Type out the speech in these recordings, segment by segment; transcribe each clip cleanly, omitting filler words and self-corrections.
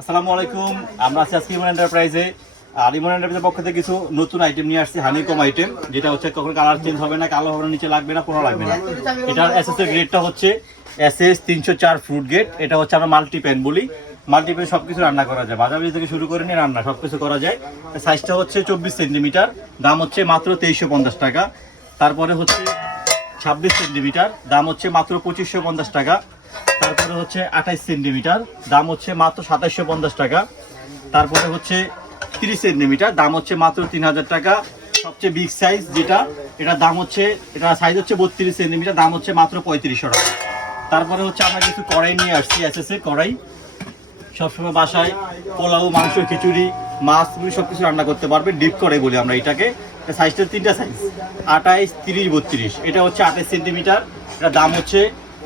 আসসালামু আলাইকুম। আমরা আছি আজকে ইমন এন্টারপ্রাইজে। আর ইমন এন্টারপ্রাইজের পক্ষ থেকে কিছু নতুন আইটেম নিয়ে আসছি, হানিকম আইটেম, যেটা হচ্ছে কখনো কালার চেঞ্জ হবে না, কালো হবে না, নিচে লাগবে না, কোনো লাগবে না। এটার এসএস এর গ্রেডটা হচ্ছে এসএস 304 ফ্রুট গ্রেড। এটা হচ্ছে আমরা মাল্টি প্যান বলি। মাল্টি প্যান সব কিছু রান্না করা যায়, ভাজাভুজি থেকে শুরু করে নিয়ে রান্না সব কিছু করা যায়। সাইজটা হচ্ছে 24 সেন্টিমিটার, দাম হচ্ছে মাত্র 2350 টাকা। তারপরে হচ্ছে 26 সেন্টিমিটার, দাম হচ্ছে মাত্র 2550 টাকা। তারপরে হচ্ছে 28 সেন্টিমিটার, দাম হচ্ছে মাত্র 2750 টাকা। তারপরে হচ্ছে 30 সেন্টিমিটার, দাম হচ্ছে মাত্র 3000 টাকা। সবচেয়ে বিগ সাইজ যেটা, এটার দাম হচ্ছে, এটা সাইজ হচ্ছে 32 সেন্টিমিটার, দাম হচ্ছে মাত্র 3500 টাকা। তারপরে হচ্ছে আমরা কিছু কড়াই নিয়ে আসছি, এসএস এর কড়াই। সবসময় বাসায় পোলাও, মাংস, খিচুড়ি, মাছ, সব কিছু রান্না করতে পারবেন। ডিপ কড়াই বলি আমরা এটাকে। সাইজটা তিনটা সাইজ, 28, 30, 32। এটা হচ্ছে 28 সেন্টিমিটার, এটার দাম হচ্ছে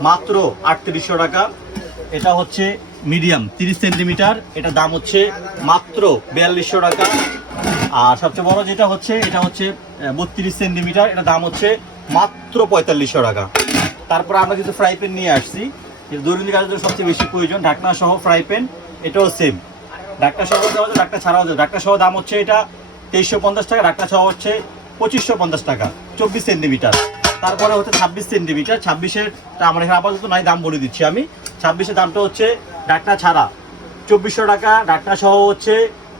মাত্র 3800 টাকা। এটা হচ্ছে মিডিয়াম 30 সেন্টিমিটার, এটার দাম হচ্ছে মাত্র 4200 টাকা। আর সবচেয়ে বড় যেটা হচ্ছে, এটা হচ্ছে 32 সেন্টিমিটার, এটার দাম হচ্ছে মাত্র 4500 টাকা। তারপর আমরা কিছু ফ্রাই প্যান নিয়ে আসছি, দৈনন্দিন কাজের জন্য সবচেয়ে বেশি প্রয়োজন। ঢাকনা সহ ফ্রাই প্যান, এটাও সেম। ঢাকনা সহ দেওয়া যায়, ঢাকনা ছাড়াও দেওয়া। ঢাকনা সহ দাম হচ্ছে এটা 2350 টাকা, ঢাকনা সহ হচ্ছে 2550 টাকা, 24 সেন্টিমিটার। তারপরে হচ্ছে 26 সেন্টিমিটার, 26-এর আমার এখানে আপাতত নাই, দাম বলে দিচ্ছি আমি। 26-এর দামটা হচ্ছে ঢাকনা ছাড়া 2400 টাকা, ঢাকনা সহ হচ্ছে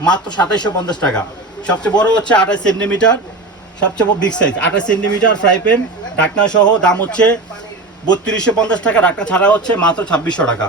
মাত্র 2750 টাকা। সবচেয়ে বড় হচ্ছে 28 সেন্টিমিটার, সবচেয়ে big size 28 centimetre fry pan, ঢাকনা সহ দাম হচ্ছে 3250 টাকা, ঢাকনা ছাড়া হচ্ছে মাত্র 2600 টাকা।